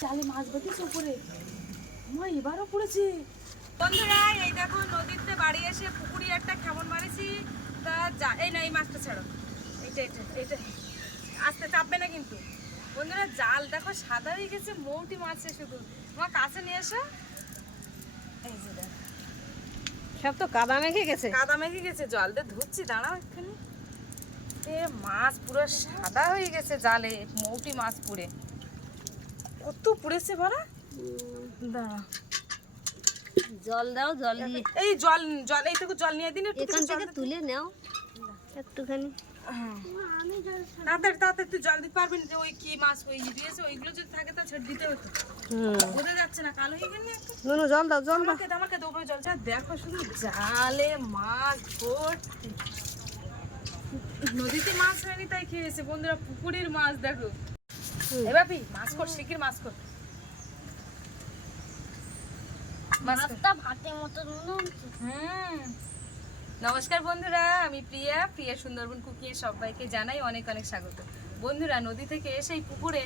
জালে মাছ বেঁধেছে উপরে। মা এবারও পড়েছে। বন্ধুরা এই দেখো নদীতে বাড়ি এসে পুকুরি একটা কেমন মারেছি তা যা এই না এই মাছটা ছাড়ো। এইটা এইটা এইটা। আস্তে চাপবে না কিন্তু। বন্ধুরা জাল দেখো সাদা হয়ে গেছে মৌটি মাছে শুধু। তোমার কাছে নিয়ে এসো। এই যে দেখো। সব তো কাদা মেখে গেছে। কাদা মেঘে গেছে জল দিয়ে ধুচ্ছি দাঁড়াও এক্ষুনি। এ মাছ পুরো সাদা হয়ে গেছে জালে মৌটি মাছ পুড়ে। কত পুড়েছে বড়া দাঁড়া। জল দাও জল দিয়ে এই জল জল এইটুকু জল নিয়ে দিন একটু এখান থেকে তুলে নাও। একটুখানি। হ্যাঁ। তুই জল দিতে পারবি না যে ওই কি মাছ ওই দিয়েছে ওইগুলো যদি থাকে তা ছেড়ে দিতে হতো। বোঝা যাচ্ছে না কালো হয়ে গেল জল দাও জল দাও। আমাকে দাও, আমাকে দেবো জল যা দেখো শুধু জালে মাছ ভর্তি। নদীতে মাছ হয়নি তাই খেয়েছে বন্ধুরা পুকুরের মাছ দেখো। এ বাপি মাছ কর শিখির মাছ কর। মাছ ভাতের মতো হুম। নমস্কার বন্ধুরা আমি প্রিয়া। প্রিয়া সুন্দরবন কুকিয়ে সবাইকে জানাই অনেক অনেক স্বাগত। বন্ধুরা নদী থেকে এসে পুকুরে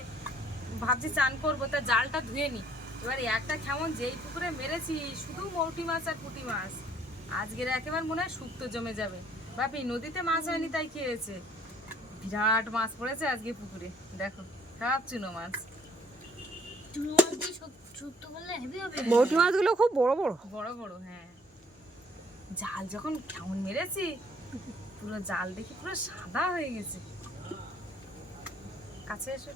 ভাবছি চান করব তা জালটা ধুয়ে নি। এবার একটা কেমন যেই পুকুরে মেরেছি শুধু মৌটি মাছ আর পুঁটি মাছ। আজকের একেবারে মনে হয় শুক্তো জমে যাবে। বাপি নদীতে মাছ হয়নি তাই খেয়েছে বিরাট মাছ পড়েছে আজকে পুকুরে দেখো সব চুনো মাছ মৌটি মাছগুলো খুব বড় বড় বড় বড় হ্যাঁ জাল যখন কেমন মেরেছি পুরো জাল দেখি পুরো সাদা হয়ে গেছে কাছে এসে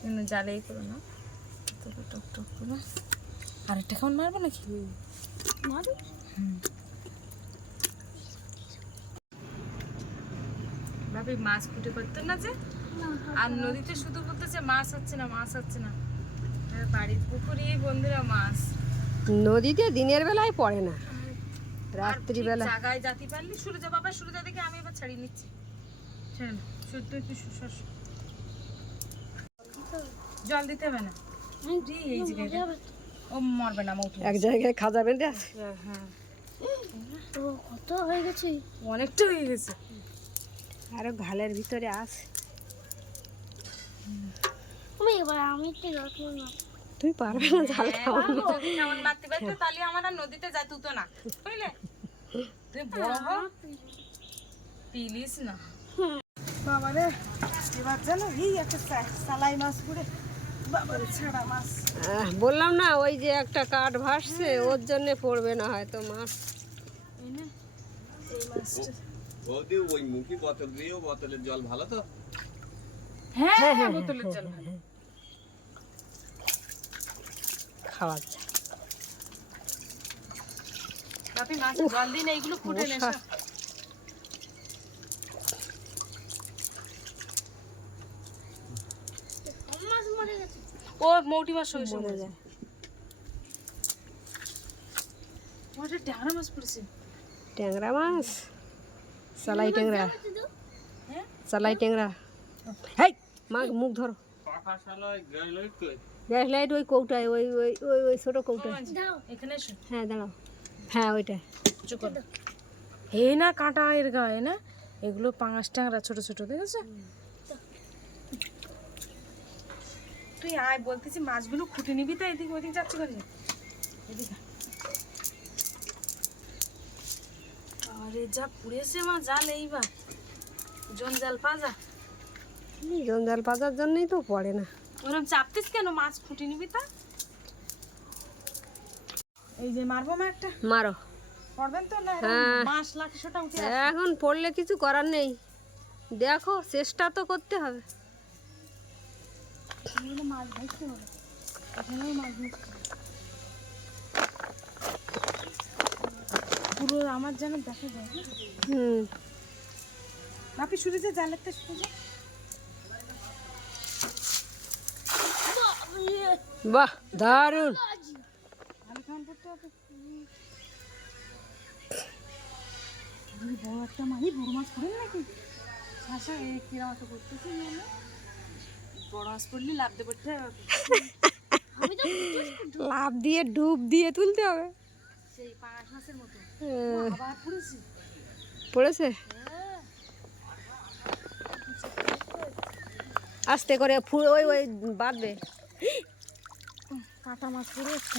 কিন্তু জালে এই করো না টক টক টক করে আর একটা কেমন মারবো নাকি হুম। ভাবি মাছ ফুটে করতো না যে। আর নদীতে শুধু বলতেছে মাছ হচ্ছে না মাছ হচ্ছে না। বাড়ির পুকুরে বন্ধুরা মাছ। নদীতে দিনের বেলায় পড়ে না। রাত্রিবেলা জায়গায় জাতি পারলি সূর্য বাবা সূর্য দেখে আমি এবার ছাড়িয়ে নিচ্ছি। ছেড়ে না। সূর্য একটু সু- সর- সর। জল দিতে হবে না। এই জায়গায় ও মরবে না মৌটি এক জায়গায় খাজা বেঁধে আছে। হ্যাঁ হ্যাঁ। কত হয়ে গেছে। অনেকটা হয়ে গেছে। আরও ঘালের ভিতরে আছে তুমি পারবে না জাল হ্যাঁ, খাওয়া আমি যদি কেমন মারতে পারতো তাহলে আমার আর নদীতে যাই তুতো না বুঝলে? তুই বড় হো। পিলিস না। বাবা রে এবার জানো এই একটা সালাই মাছ পুরে বাবা ছাড়া মাছ। বললাম না ওই যে একটা কাঠ ভাসছে ওর জন্য পড়বে না হয়তো মাছ। এই মাছটা। বৌদি ওই মুখী বোতল দিয়েও বোতলের জল ভালো তো? হ্যাঁ হ্যাঁ বোতলের জল ভালো। খাওয়া যায়। বাপি মাছ জল দিন এইগুলো ফুটে নে ও মৌটি মাছ সঙ্গে সঙ্গে মরে যায়। ওটা ট্যাংরা মাছ পড়েছে। ট্যাংরা মাছ? সালাই ট্যাংরা হ্যাঁ সালাই ট্যাংরা হেই! মা মুখ ধরো। গ্যাস লাইট ওই কৌটায় ওই ওই ওই ওই ছোটো কৌটায়। হ্যাঁ দাঁড়াও। হ্যাঁ করো। এই না কাঁটা এর গায়ে না? এগুলো পাঙাশ ট্যাংরা ছোট ছোট দেখেছ? তুই আয় বলতেছি মাছগুলো খুঁটে নিবি তো এদিকে ওইদিকে যাচ্ছি করে। এদিকে আরে যা পুড়েছে মা জাল এইবার জন জাল পাজা জঞ্জাল পাতার জন্যই তো পড়ে না। ওরকম চাপতিস কেন? মাছ খুঁটে নিবি তা? এই যে মারবো মা একটা। মারো। পড়বেন তো না? হ্যাঁ। মাছ লাঠিসোটা উঠে এখন পড়লে কিছু করার নেই। দেখো চেষ্টা তো করতে হবে। মাছ ভাজতে হবে। এখানেও মাছ ভাজতে হবে। পুরো আমার যেন দেখা যায় হ্যাঁ? হুম। বাপি শুরু যে জালেরটা শুরু যে বাহ দারুণ। বড় একটা বড় মাছ পড়ে নাকি? এই কিরা করতেছি বড় মাছ পড়লে লাভ দেবো লাভ দিয়ে ডুব দিয়ে তুলতে হবে। সেই পাঁচ মাসের মতো। পড়েছি? পড়েছে আস্তে করে ফুল ওই ওই বাঁধবে। কাঁটা মাছ পড়ে যাচ্ছে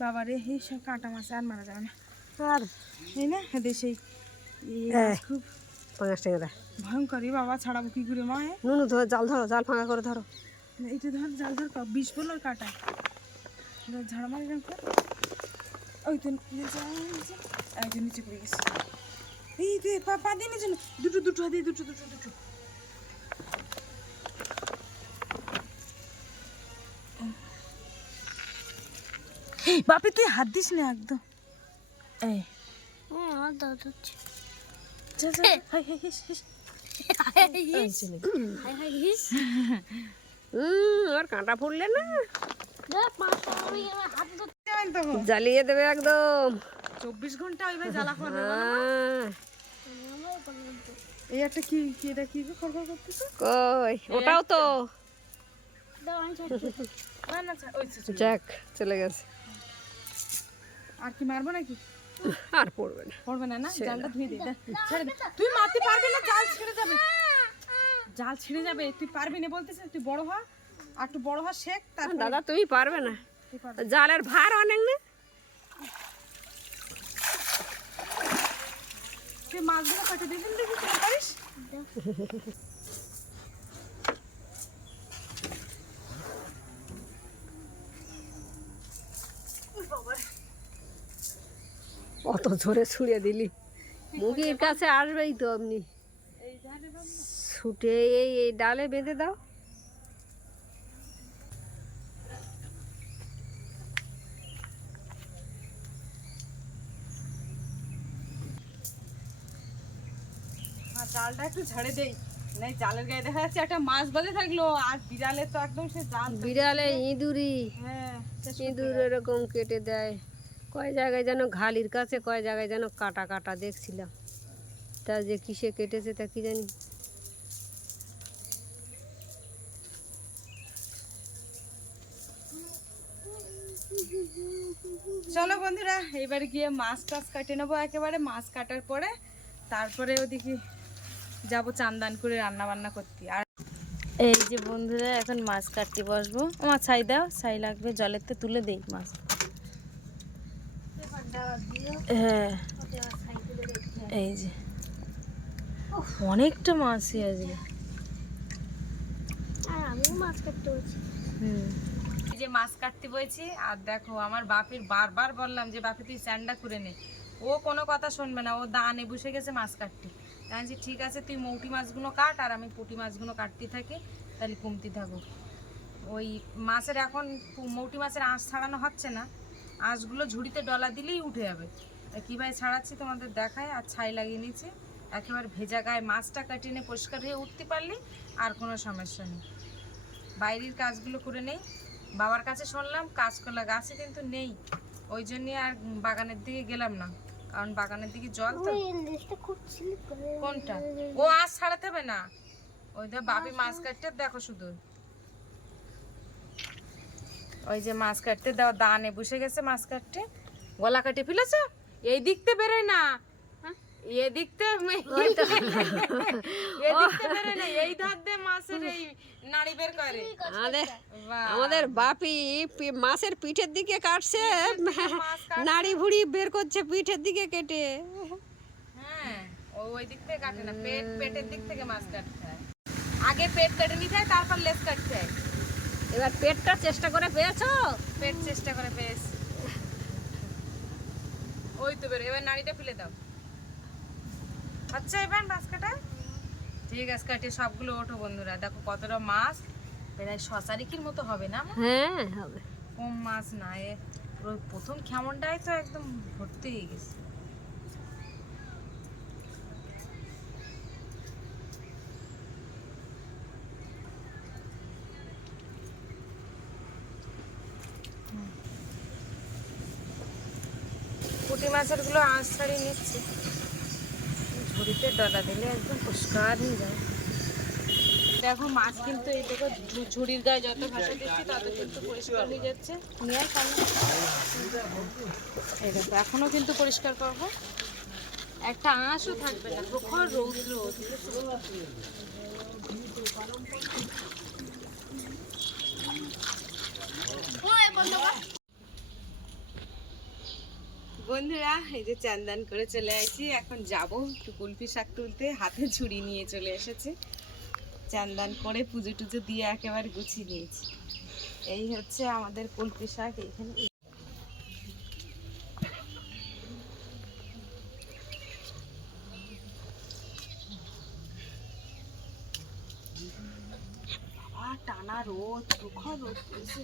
বাবা রে এই সব কাঁটা মাছ আর মারা যাবে না। আর? এই না। মাছ খুব পাঁচ টাকা ভয়ঙ্কর বাবা ছাড়াবো কি করে মা? নুনু ধরো জাল ধরো জাল ফাঁকা করে ধরো। না, এইটা ধর জাল ধর বিষ ওর কাঁটা। ধর ঝাড়া মারি একজন নিচে পড়ে গেছে। এই দে পা পা দিয়ে নিচে দুটো দুটো হাতে দুটো দুটো দুটো। বাপি তুই হাত দিস না একদম। এই। কাঁটা ফুললে না? যাবেন তখন। জ্বালিয়ে দেবে একদম। চব্বিশ ঘণ্টা ওইভাবে জ্বালা না। হ্যাঁ। এই একটা কি কি এটা কি খড়খড় করতেছে? কই? ওটাও তো। যাক চলে গেছে। আর কি মারবো নাকি? আর পড়বে না। পড়বে না না? জালটা ধুয়ে দে দে, ছেড়ে দে। তুই মারতে পারবি না জাল ছিঁড়ে যাবে। জাল ছিঁড়ে যাবে তুই পারবি না বলতেছিস তুই বড় হ। আর একটু বড় হ শেখ তারপর দাদা তুমি পারবে না। জালের ভার অনেক না? মাছগুলো কেটে অত জোরে ছুঁড়ে দিলি। মুগির কাছে আসবেই তো আপনি। ছুটে এই ডালে বেঁধে দাও। আর জালটা একটু ঝেড়ে দেই। নাই জালের গায়ে দেখা যাচ্ছে একটা মাছ থাকল আর বিড়ালে তো একদম সে জাল বিড়ালে ইঁদুরি হ্যাঁ ইঁদুর এরকম কেটে দেয়। কয় জায়গায় যেন ঘালির কাছে কয় জায়গায় যেন কাটা কাটা দেখছিলাম। তা যে কিসে কেটেছে তা কি জানি? চলো বন্ধুরা এবারে গিয়ে মাছ টাছ কাটে নেব একেবারে। মাছ কাটার পরে তারপরে ওদিকে যাব চান্দান করে রান্না বান্না করতে। আর এই যে বন্ধুরা এখন মাছ কাটতে বসবো। আমার ছাই দাও ছাই লাগবে জলের তো তুলে দেই মাছ। হ্যাঁ। এই যে। অনেকটা মাছই আজকে। হুম। এই যে মাছ কাটতে বইছি আর দেখো আমার বাপির বারবার বললাম যে বাপি তুই স্যান্ডা করে নে। ও কোনো কথা শুনবে না ও দানে বসে গেছে মাছ কাটতে। আমি ঠিক আছে, তুই মৌটি মাছগুলো কাট আর আমি পুঁটি মাছগুলো কাটতে থাকি, তাহলে কমতে থাকো। ওই মাছের এখন মৌটি মাছের আঁশ ছাড়ানো হচ্ছে না। আঁশগুলো ঝুড়িতে ডলা দিলেই উঠে যাবে। তা কীভাবে ছাড়াচ্ছি তোমাদের দেখায়? আর ছাই লাগিয়ে নিচ্ছি একেবারে ভেজা গায়ে মাছটা কাটিয়ে নিয়ে পরিষ্কার হয়ে উঠতে পারলে, আর কোনো সমস্যা নেই। বাইরের কাজগুলো করে নেই। বাবার কাছে শুনলাম, কাঁচকলা গাছে কিন্তু নেই। ওই জন্যই আর বাগানের দিকে গেলাম না। কারণ বাগানের দিকে জল তো কোনটা? ও আজ ছাড়াতে হবে না। ওই যে বাবি মাছ কাটতে দেখো শুধু। ওই যে মাছ কাটতে দাও দানে বসে গেছে মাছ কাটতে। গলা কাটে ফেলেছ? এই দিকতে বেরোয় না। এদিকতে এদিকতে বেরোয় না এই ধার দিয়ে মাছের এই নাড়ি বের করে আমাদের আমাদের বাপি মাছের পিঠের দিকে কাটছে নাড়ি ভুড়ি বের করছে পিঠের দিকে কেটে হ্যাঁ ও ওই দিক থেকে কাটে না পেট পেটের দিক থেকে মাছ হয় আগে পেট কেটে নিতে হয় তারপর লেজ কাটতে হয় এবার পেটটা চেষ্টা করে পেয়েছ পেট চেষ্টা করে বেশ ওই তো বের এবার নাড়িটা ফেলে দাও আচ্ছা এবার মাছ কাটা ঠিক আছে কাটে সবগুলো ওঠো বন্ধুরা। দেখো কতটা মাছ প্রায় শশারিকির মতো হবে না হ্যাঁ হবে। কম মাছ না এ প্রথম খেমনটাই তো একদম ভর্তি হয়ে গেছে। পুঁটি মাছেরগুলো আঁশ ছাড়িয়ে নিচ্ছে। ঝুড়িতে ডলা দিলে একদম পরিষ্কার হয়ে যায়। দেখো, মাছ কিন্তু এই দেখো ঝুড়ির গায়ে যত ভাষা দিচ্ছি, তত কিন্তু পরিষ্কার হয়ে যাচ্ছে। নিয়ে। এই দেখো, এখনও কিন্তু পরিষ্কার করব। একটা আঁশও থাকবে না, প্রখর রৌদ্র। বন্ধুরা, এই যে চান্দান করে চলে আসি এখন যাব একটু কুলপি শাক তুলতে। হাতে ঝুড়ি নিয়ে চলে এসেছে। চান্দান করে পুজো টুজো দিয়ে একেবারে গুছিয়ে নিয়েছি। এই হচ্ছে আমাদের কুলপি শাক এইখানে। টানা রোদ প্রখর রোদ পড়েছে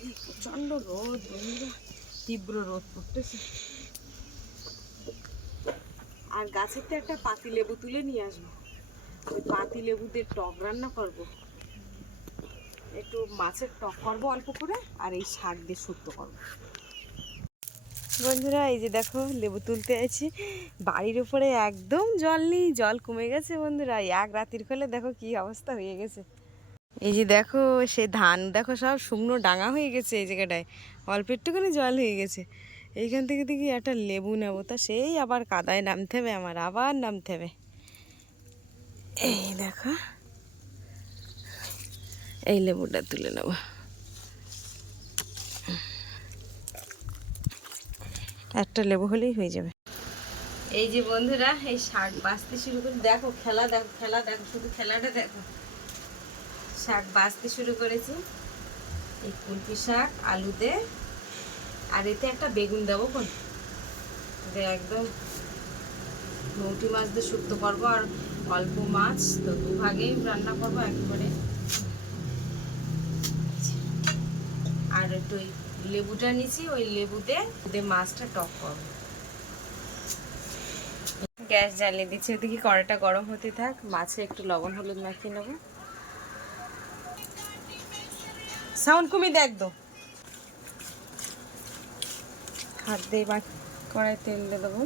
এই প্রচণ্ড রোদ তীব্র রোদ পড়তেছে। আর গাছের তো একটা পাতি লেবু তুলে নিয়ে আসব। ওই পাতি লেবুতে টক রান্না করব। একটু মাছের টক করব অল্প করে, আর এই শাক দিয়ে শুক্তো করব। বন্ধুরা, এই যে দেখো, লেবু তুলতে আছি বাড়ির উপরে একদম জল নেই, জল কমে গেছে বন্ধুরা। এক রাতির খোলে দেখো কি অবস্থা হয়ে গেছে। এই যে দেখো সে ধান, দেখো সব শুকনো ডাঙা হয়ে গেছে এই জায়গাটায়। অল্প একটুখানি জল হয়ে গেছে। এইখান থেকে দেখি একটা লেবু নেব। তা সেই আবার কাদায় নামতে হবে আমার, আবার নামতে হবে। এই দেখো, এই লেবুটা তুলে নেব। একটা লেবু হলেই হয়ে যাবে। এই যে বন্ধুরা, এই শাক বাঁচতে শুরু করে, দেখো, খেলা দেখো খেলা, দেখো, শুধু খেলাটা দেখো। শাক বাঁচতে শুরু করেছি। এই কুলপি শাক আলু দে আর এতে একটা বেগুন দেবো কোন? একদম মৌটি মাছ দিয়ে শুক্তো করব আর অল্প মাছ, তো দুভাগেই রান্না করব একেবারে। আর একটু ওই লেবুটা নিছি, ওই লেবুতে মাছটা টক করব। গ্যাস জ্বালিয়ে দিচ্ছি, ওদিকে কড়াটা গরম হতে থাক, মাছে একটু লবণ হলুদ মাখিয়ে নেব। সাউন্ড কমিয়ে দেখ দো হাত দিয়ে বা কড়াই তেল দিয়ে দেবো।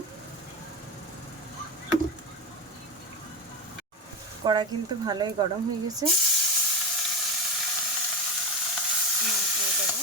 কড়া কিন্তু ভালোই গরম হয়ে গেছে মাছ দিয়ে দেবো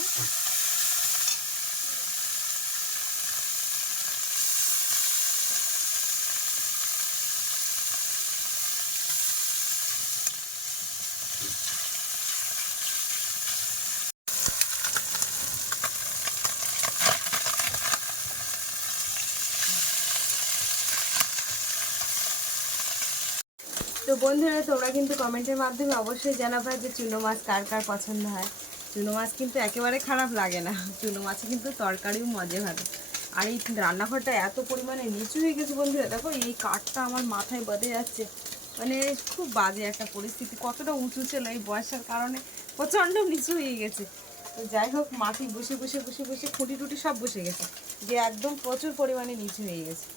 তো বন্ধুরা, তোমরা কিন্তু কমেন্টের মাধ্যমে অবশ্যই জানাবে যে চুনো মাছ কার কার পছন্দ হয়। চুনো মাছ কিন্তু একেবারে খারাপ লাগে না। চুনো মাছে কিন্তু তরকারিও মজা ভালো আর এই রান্নাঘরটা এত পরিমাণে নিচু হয়ে গেছে বন্ধুরা, দেখো এই কাঠটা আমার মাথায় বেঁধে যাচ্ছে। মানে খুব বাজে একটা পরিস্থিতি, কতটা উঁচু ছিল এই বয়সের কারণে, প্রচণ্ড নিচু হয়ে গেছে। তো যাই হোক, মাটি বসে বসে বসে বসে খুঁটি টুটি সব বসে গেছে, যে একদম প্রচুর পরিমাণে নিচু হয়ে গেছে।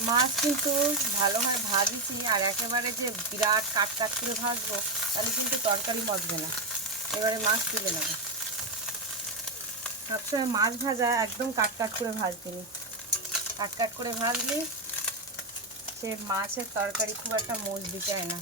মাছ কিন্তু ভালোভাবে ভাজেছি আর একেবারে যে বিরাট কাট কাট করে ভাজবো, তাহলে কিন্তু তরকারি মজবে না। এবারে মাছ তুলে নেব। সবসময় মাছ ভাজা একদম কাট কাট করে ভাজবিনি। কাট কাট করে ভাজলি সে মাছের তরকারি খুব একটা মজবি চায় না।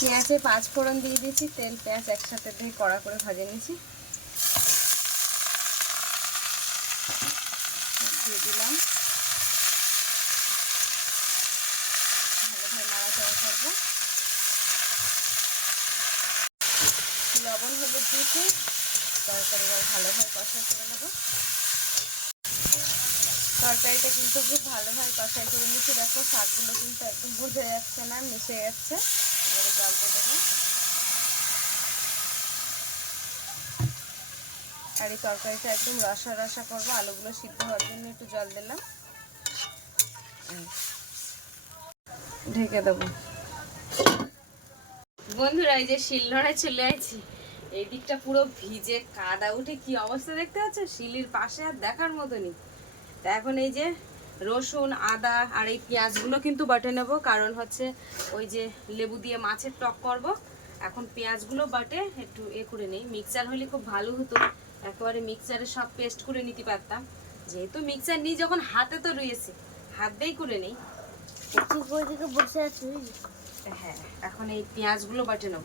পেঁয়াজে পাঁচ ফোড়ন দিয়ে দিয়েছি, তেল, পেঁয়াজ একসাথে দিয়ে কড়া করে ভাজে নিয়েছি। দিয়ে দিলাম। ভালোভাবে করব। লবণ হলুদ দিয়েছি, তরকারি ভালোভাবে কষাই করে নেব। তরকারিটা কিন্তু খুব ভালোভাবে কষাই করে নিচ্ছি দেখো, শাকগুলো কিন্তু একদম বোঝা যাচ্ছে না, মিশে যাচ্ছে জল দিয়ে আর এই তরকারিটা একদম রসা রসা করব, আলুগুলো সিদ্ধ হওয়ার জন্য একটু জল দিলাম। ঢেকে দেবো। বন্ধুরা, এই যে শিলনোড়ায় চলে আছি এই দিকটা পুরো ভিজে কাদা, উঠে কি অবস্থা দেখতে পাচ্ছ? শিলির পাশে আর দেখার মতনই। তা এখন এই যে রসুন আদা আর এই পেঁয়াজগুলো কিন্তু বাটে নেব। কারণ হচ্ছে ওই যে লেবু দিয়ে মাছের টক করব। এখন পেঁয়াজগুলো বাটে একটু এ করে নেই। মিক্সচার হলে খুব ভালো হতো। একেবারে মিক্সারে সব পেস্ট করে নিতে পারতাম। যেহেতু মিক্সার নিই যখন হাতে তো রয়েছে হাত দিয়েই করে নেই। বসে আছে। হ্যাঁ এখন এই পেঁয়াজগুলো বাটে নেব।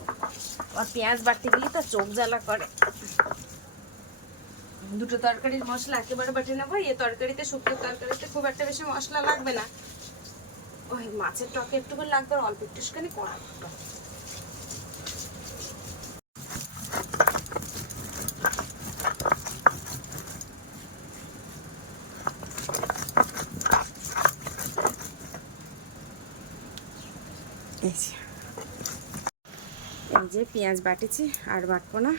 আর পেঁয়াজ বাটতে গেলে তো চোখ জ্বালা করে। দুটো তরকারির মশলা একেবারে বাটে নেব। এই তরকারিতে শুক্তো তরকারিতে খুব একটা বেশি মশলা লাগবে না। ওই মাছের টকে একটু করে লাগবে অল্প একটুখানি কড়া এই যে পেঁয়াজ বাটেছি আর বাটবো না।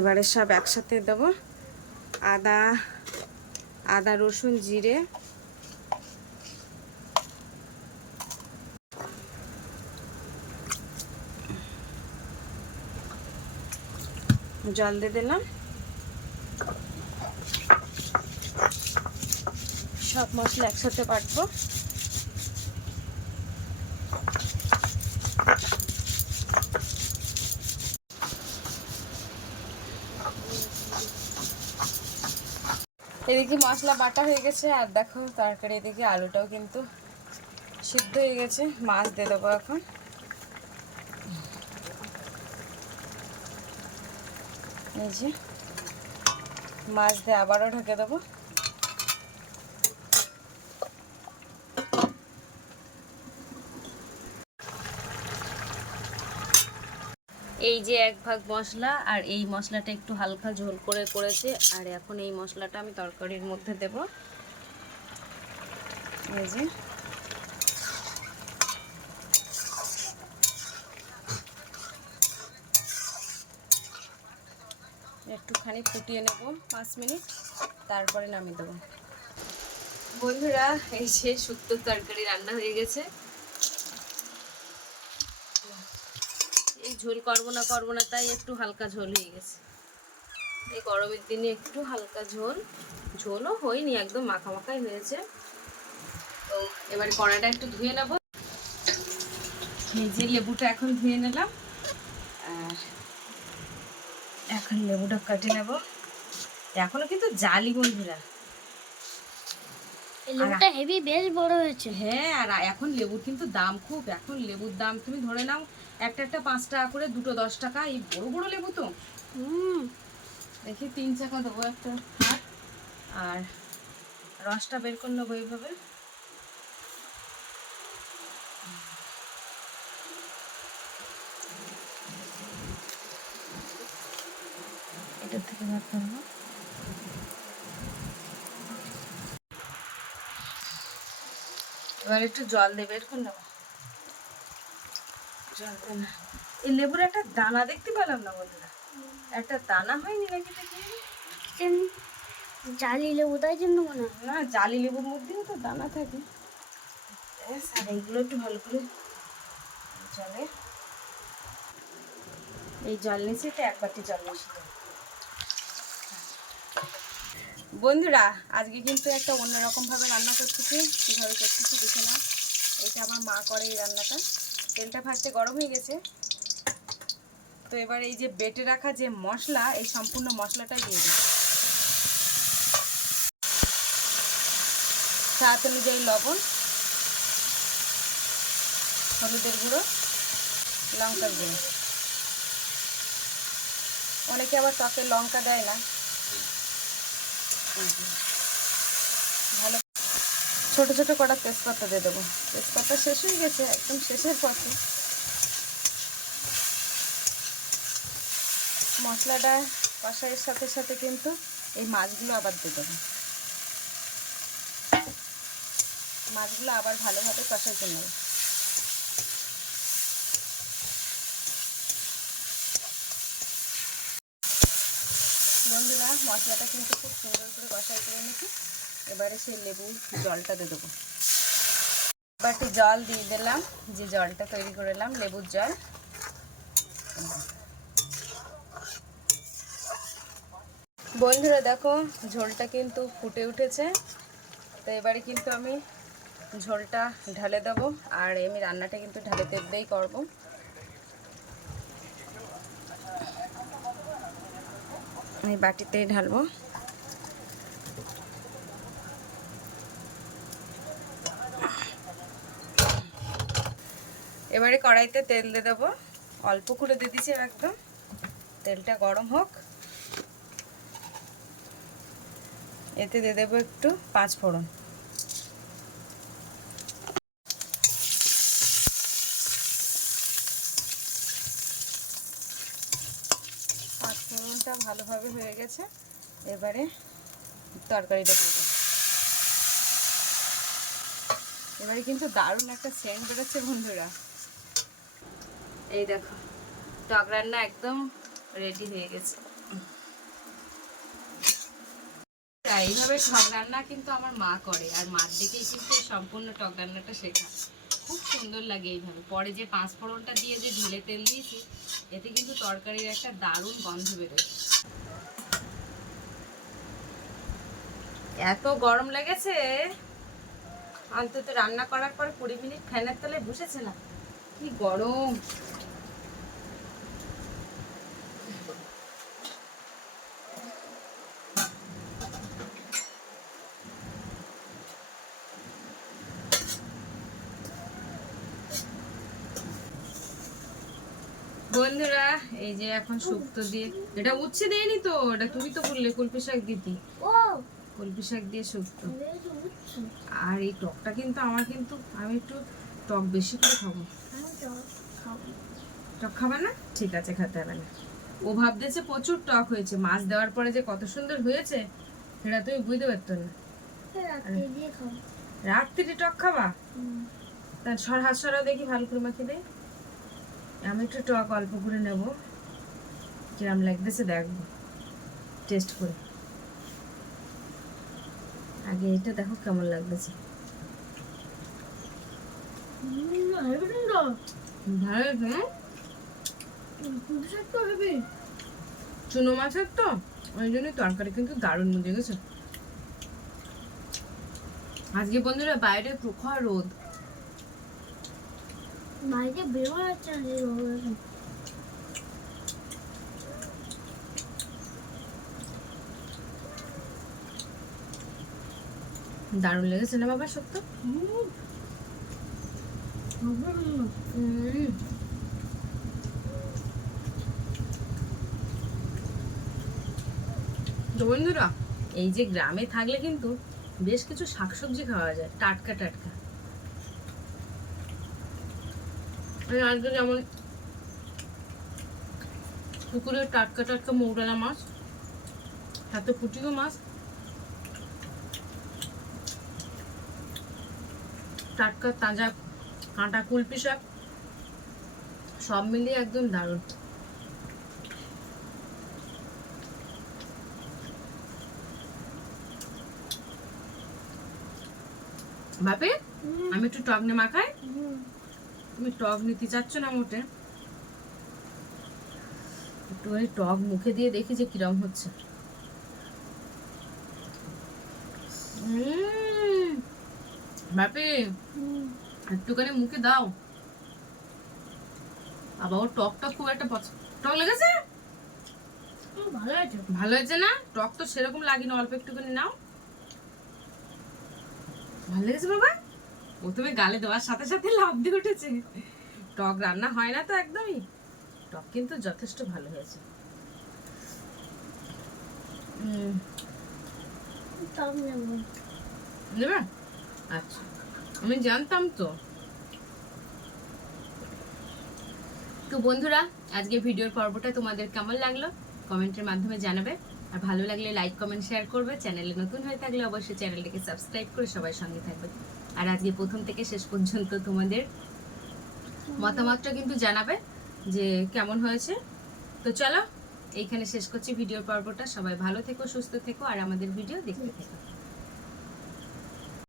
এবারে সব একসাথে দেবো। আদা আদা, রসুন, জিরে। জল দিয়ে দিলাম। সব মশলা একসাথে বাটবো। এদিকে মশলা বাটা হয়ে গেছে, আর দেখো তরকারি এদিকে আলুটাও কিন্তু সিদ্ধ হয়ে গেছে, মাছ দিয়ে দেবো এখন। এই যে মাছ দিয়ে আবারও ঢেকে দেবো। এই যে এক ভাগ মশলা আর এই মশলাটা একটু হালকা ঝোল করে করেছে, আর এখন এই মশলাটা আমি তরকারির মধ্যে দেব। এই যে। একটুখানি ফুটিয়ে নেব, পাঁচ মিনিট, তারপরে নামিয়ে দেবো। বন্ধুরা, এই যে শুক্তো তরকারি রান্না হয়ে গেছে। ঝোল করব না করব না, তাই একটু হালকা ঝোল হয়ে গেছে। এই গরমের দিনে একটু হালকা ঝোল। ঝোলও হয়নি, একদম মাখা মাখাই হয়েছে। তো এবারে কড়াটা একটু ধুয়ে নেব। এই লেবুটা এখন ধুয়ে নিলাম। আর এখন লেবুটা কেটে নেব। এখনও কিন্তু জালি বন্ধুরা। লেবুটা হেভি বেশ বড় হয়েছে। হ্যাঁ আর এখন লেবুর কিন্তু দাম খুব। এখন লেবুর দাম তুমি ধরে নাও একটা একটা পাঁচ টাকা করে দুটো দশ টাকা। এই বড় বড় লেবু তো। হুম। দেখি তিন চাকা দেবো একটা হাত। আর রসটা বের করে নেব এইভাবে। এটার থেকে ভাগ করব এবার একটু জল দেবে এরকম নেব জল এই লেবুর একটা দানা দেখতে পেলাম না বন্ধুরা? একটা দানা হয়নি নাকি জালি লেবু তাই জন্য মনে হয়। না জালি লেবুর মধ্যেও তো দানা থাকে। আর এইগুলো একটু ভালো করে জলে। এই জল নিচে এটা এক বাটি জল মিশিয়ে দেবো। বন্ধুরা, আজকে কিন্তু একটা অন্যরকম ভাবে রান্না করতেছি। কীভাবে করতেছি দেখে না এটা আমার মা করে এই রান্নাটা। তেলটা ফার্স্টে গরম হয়ে গেছে। তো এবার এই যে বেটে রাখা যে মশলা, এই সম্পূর্ণ মশলাটা দিয়ে দিই। স্বাদ অনুযায়ী লবণ, হলুদের গুঁড়ো, লঙ্কার গুঁড়ো। অনেকে আবার টকে লঙ্কা দেয় না। ভালো। ছোট ছোট কটা তেজপাতা দিয়ে দেবো। তেজপাতা শেষ হয়ে গেছে, একদম শেষের পথে। মশলাটা কষাইয়ের সাথে সাথে কিন্তু এই মাছগুলো আবার দিয়ে দেবো। মাছগুলো আবার ভালোভাবে কষাইতে নেব। বন্ধুরা, মশলাটা কিন্তু খুব সুন্দর করে কষাই করে নিচ্ছি এবারে সেই লেবু জলটা দিয়ে দেবো। বাটি জল দিয়ে দিলাম, যে জলটা তৈরি করে এলাম, লেবুর জল। বন্ধুরা, দেখো, ঝোলটা কিন্তু ফুটে উঠেছে। তো এবারে কিন্তু আমি ঝোলটা ঢালে দেবো, আর আমি রান্নাটা কিন্তু ঢালে তেল দিয়েই করব। আমি বাটিতেই ঢালবো। এবারে কড়াইতে তেল দিয়ে দেবো। অল্প করে দিয়ে দিচ্ছি একদম। তেলটা গরম হোক। এতে দিয়ে দেবো একটু পাঁচ ফোড়ন পাঁচ ফোড়নটা ভালোভাবে হয়ে গেছে এবারে তরকারিটা দিয়ে দেবো। এবারে কিন্তু দারুণ একটা সেন্ট বেরোচ্ছে, বন্ধুরা। এই দেখো, টক রান্না একদম রেডি হয়ে গেছে। এইভাবে টক রান্না কিন্তু আমার মা করে, আর মার দেখেই কিন্তু সম্পূর্ণ টক রান্নাটা শেখা। খুব সুন্দর লাগে এইভাবে। পরে যে পাঁচ ফোড়নটা দিয়ে যে ঢেলে তেল দিয়েছি, এতে কিন্তু তরকারির একটা দারুণ গন্ধ বেরোয়। এত গরম লেগেছে। অন্তত রান্না করার পরে কুড়ি মিনিট ফ্যানের বসেছে না। কি গরম। বন্ধুরা, এই যে এখন শুক্তো দিয়ে এটা উচ্ছে দেয়নি তো এটা তুমি তো বললে কলপি শাক দিতি। ও কলপি শাক দিয়ে শুক্তো। আর এই টকটা কিন্তু আমার কিন্তু, আমি একটু টক বেশি করে খাব। টক খাবে না? ঠিক আছে, খেতে হবে না। ও ভাবতেছে প্রচুর টক হয়েছে। মাছ দেওয়ার পরে যে কত সুন্দর হয়েছে, সেটা তুমি বুঝতে পারতো না। রাত্রে টক খাবা। তার সর হাত সরাও দেখি ভালো করে মাখিয়ে দেয় আমি একটু টক অল্প করে নেব। কিরম লাগতেছে দেখব। টেস্ট করে। আগে এটা দেখো কেমন লাগতেছে। চুনো মাছের তো, ওই জন্যই তরকারি কিন্তু দারুণ মজে গেছে আজকে বন্ধুরা বাইরে প্রখর রোদ। বাইরে বেরোনো যাচ্ছে না যে রোদ। দারুণ লেগেছে না বাবা সত্য। তো বন্ধুরা, এই যে গ্রামে থাকলে কিন্তু বেশ কিছু শাকসবজি খাওয়া যায়, টাটকা টাটকা যেমন পুকুরের টাটকা টাটকা মৌরালা মাছ সাথে পুটিও মাছ টাটকা তাজা কাঁটা কুলপি শাক সব মিলিয়ে একদম দারুণ। বাপে আমি একটু টক নে মাখাই। হুম। তুমি টক নিতে চাচ্ছ না মোটে? একটু ওই টক মুখে দিয়ে দেখি যে কিরম হচ্ছে। উম, হুম। একটুখানি মুখে দাও। আবার ওর টকটা খুব একটা পছন্দ টক লেগেছে? ভালো আছে ভালো হয়েছে না? টক তো সেরকম লাগেনি অল্প একটুখানি নাও। ভালো লেগেছে বাবা? প্রথমে গালে দেওয়ার সাথে সাথে লাভ দিয়ে উঠেছে। টক রান্না হয় না তো একদমই। টক কিন্তু যথেষ্ট ভালো হয়েছে। নেবে? আচ্ছা। আমি জানতাম তো। তো বন্ধুরা, আজকে ভিডিওর পর্বটা তোমাদের কেমন লাগল? কমেন্টের মাধ্যমে জানাবে। আর ভালো লাগলে লাইক, কমেন্ট, শেয়ার করবে। চ্যানেলে নতুন হয়ে থাকলে অবশ্যই চ্যানেলটিকে সাবস্ক্রাইব করে সবাই সঙ্গে থাকবে। আর আজকে প্রথম থেকে শেষ পর্যন্ত তোমাদের মতামতটা কিন্তু জানাবে যে কেমন হয়েছে। তো চলো, এইখানে শেষ করছি ভিডিওর পর্বটা। সবাই ভালো থেকো, সুস্থ থেকো, আর আমাদের ভিডিও দেখতে থেকো।